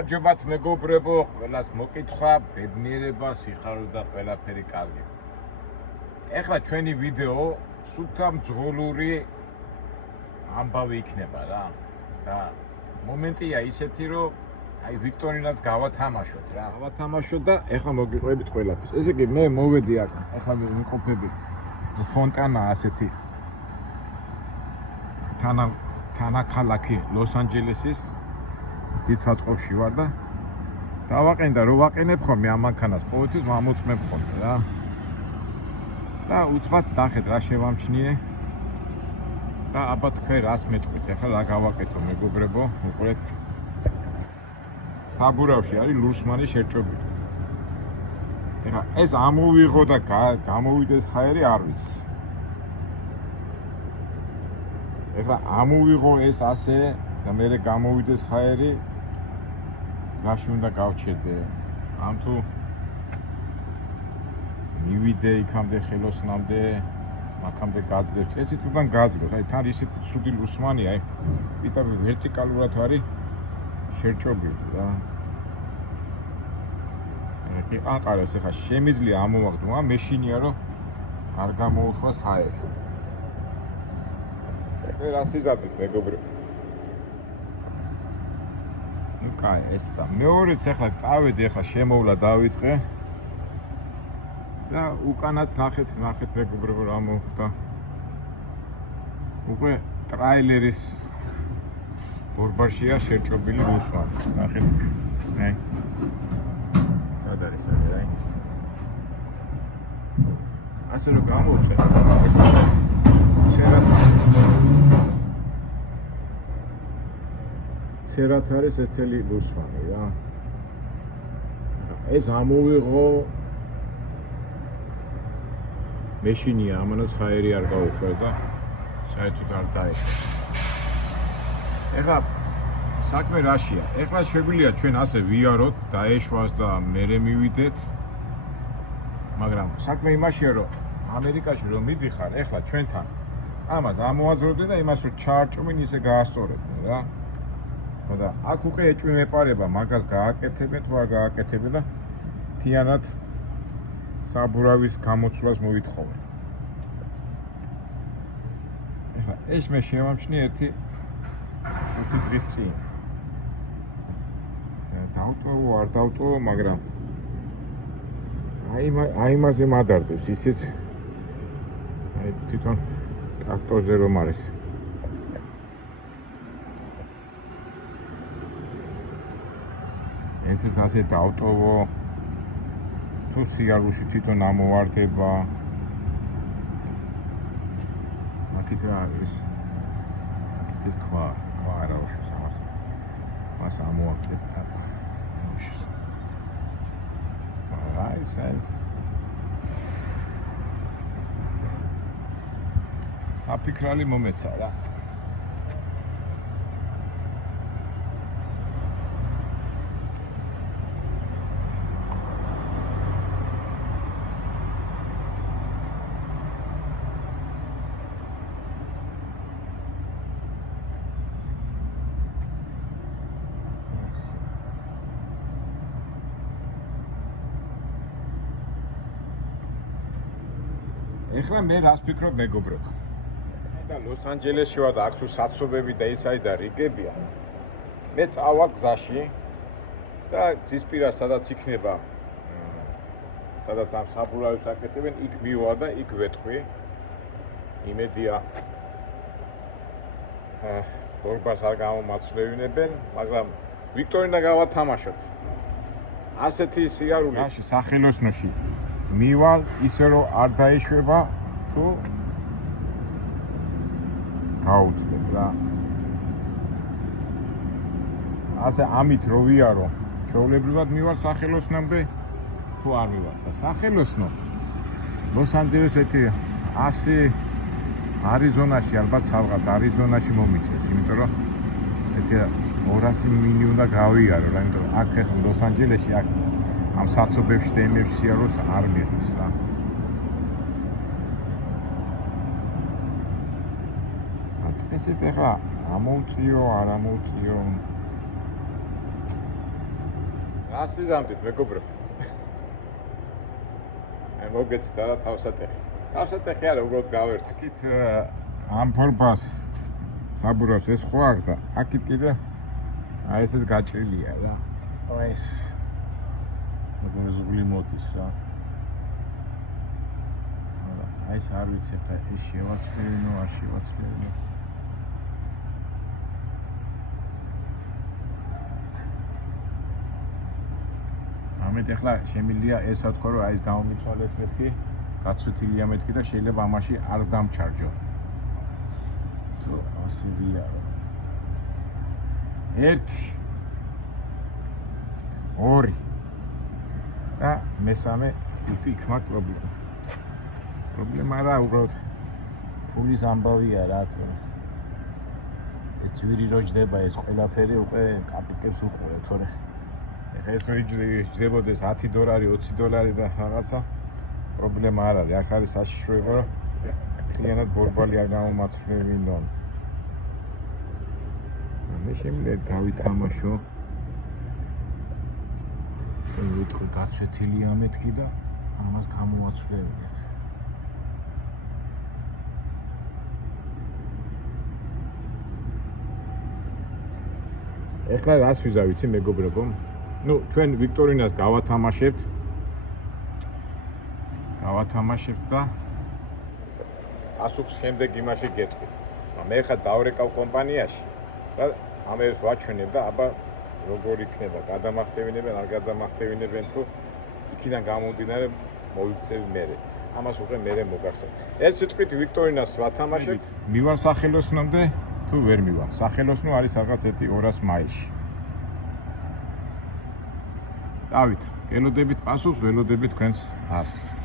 გამარჯობათ მეგობრებო, ყველას მოკითხვა, ბედნიერება, სიხარული და ყველაფერი კარგი. ეხლა ჩვენი ვიდეო სულთა მძღოლური ამბავი იქნება რა. და მომენტია ისეთი, რომ აი ვიქტორინაც გავათამაშოთ რა. გავათამაშოთ და ეხლა მოგიყვებით ყველაფერს. ესე იგი მე მოვედი აქ, ეხლა ვიმყოფები ფონტანა ასეთი თანაქალაქი ლოს-ანჯელესის დიდ საწყობში ვარ და დავაყენდა რომ ვაყენებ ხოლმე ამ მანქანას ყოველთვის ვამოწმებ ხოლმე რა და უცბად ნახეთ რა შევამჩნიე და აბა თქვენ რას მეტყვით ახლა რა გავაკეთო მეგობრებო უყურეთ საბურავში არის ლურსმანის შერჭობილი ეხლა ეს ამოვიღო და გამოვიდეს ხაერი არ ვიცი ეხლა ამოვიღო ეს ასე და მე გამოვიდეს ხაერი გზაში უნდა გავჩერდე ამ თუ მივიდე იქამდე ხელოსნამდე აქამდე გაძლევ წესით უდან გაძლევს აი თან ისეთი ცუდი ლუსმანი აი პიტერ ვერტიკალურად არის შერჭობილი რა ეხი აყარეს ეხა შემიძლია ამოვაგდო მაგრამ მეშინია რომ არ გამოუშვას ხაერი მე რას იზარდით მეგობრებო ну кай ეს და მეორეც ახლა წავედი ახლა შემოვლა დავიწყე და უკანაც ნახეთ მეგობრებო რა მოხდა უკვე ტრაილერის ბორბაშია შერჭობილი ლუსმანი ნახეთ აი სად არის აი ასე რომ გამოვწე ეს ცერათ არის ეთელი ლუსმანი რა ეს ამოვიღო მეშინია ამანაც ხაერი არ გაუშვა და საერთოდ არ დაეშვა ეხლა საქმე რაშია ეხლა შეგვიძლია ჩვენ ასე ვიაროთ დაეშვას და მერე მივიდეთ მაგრამ საქმე იმაშია რომ ამერიკაში რომ მიდიხარ ეხლა ჩვენთან ამას ამოაძროვდნენ და იმას რომ ჩაარჭომენ ისე გაასწორებდნენ რა და აქ უკვე ეჭვი მეპარება მაგას გააკეთებენ თუ არ გააკეთებენ და თიანად საბურავის გამოცვლას მოითხოვენ ეხლა ეს მე შევამჩნიე ერთი 5 დღის წინ დავტოვო არ დავტოვო მაგრამ აი იმაზე მადარდებს ისიც აი თვითონ ტრაქტორზე რომ არის ეს ასე დავტოვო თუ სიარუში თვითონ ამოვარდება აქეთ რა არის აქეთ ის ქვა არაუშ სამას მას ამოვარდება აი სენს საფიქრალი მომეცა რა ეხლა მე რას ვფიქრობ მეგობრებო და ლოს-ანჯელესში ვარ და აქ სულ საცობები და ისაი და რიგებია მე წავალ გზაში და გზის პირას სადაც იქნება სადაც ამ საბურავებს აკეთებენ იქ მივარ და იქ ვეტყვი იმედია ბორბას არ გამომაცლევინებენ მაგრამ ვიქტორინა გავათამაშოთ ასეთი სიარული გზაში სახელოსნოში მივალ ისე რომ არ დაეშვება თუ გაუძლებ რა ასე ამით რო ვიარო ჩვეულებრივად მივალ სახელოსნამდე თუ არ მივალ და სახელოსნო ლოს-ანჯელეს ერთი 100 არიზონაში ალბათ სადღაც არიზონაში მომიწევს იმიტომ რომ ერთი 200 მინი უნდა გავიარო რა იმიტომ აქ ახლა ლოს-ანჯელესში აქ ამ საცობებში და იმებში სიარულს არ მიღებს რა. წესით ახლა ამოვწიო, არ ამოვწიო. 100 ზამდით მეგობრებო. მე მოგეცით არა თავსატეხი. თავსატეხი არა, უბრალოდ გავერთით ამ ფორბას საბურავს ეს ხო აქ და აქით კიდე აი ეს გაჭრილია რა. აი ეს მეგობრებო ზღული მოდის რა. აი ეს არ ვიცი ხა ის შევაცვლინო, არ შევაცვლინო. ამით ახლა შემიძლია ესა თქო რომ აი ეს გამომიცვალეთ მეთქი, გაცვეთილია მეთქი და შეიძლება ამაში არ დამჩარჯო. თუ ასე ვიარო. 1 2 და მესამე ის იქმა პრობლემა. პრობლემა რა უბრალოდ ფულის ამბავია რა თქო. ეს ძვირი რო ჯდება ეს ყველაფერი უკვე კაპიკებს უყურე თორე. ეხლა ეს რო იჯდებოდეს $10 $20 და რაღაცა პრობლემა არ არის. აქ არის საშიშროება რომ მთლიანად ბორბალი არ გამომაცვლევინონ. მე შემიძლია გავითამაშო. და ვიტყვი გაცვეთილია მეთქი და ამას გამოვაცვლევინეთ. ეხლა რას ვიზა ვიცი მეგობრებო? ნუ ჩვენ ვიქტორინას გავათამაშებთ და ასუქს შემდეგ იმაში გეტყვით. მე ხა დავრეკავ კომპანიაში და ამერს ვაჩვენებ და აბა როგორ იქნება, გადამახტევინებენ, არ გადამახტევინებენ თუ იქიდან გამომდინარე მოიქცევ მე. ამას უკვე მე მოგახსენე. ეს სიტყვით ვიქტორინას ვათამაშებთ. მივარ სახელოსნომდე თუ ვერ მივარ. სახელოსნო არის რაღაც 200 მაილში. წავით, ელოდებით პასუხს, ველოდებით თქვენს ას.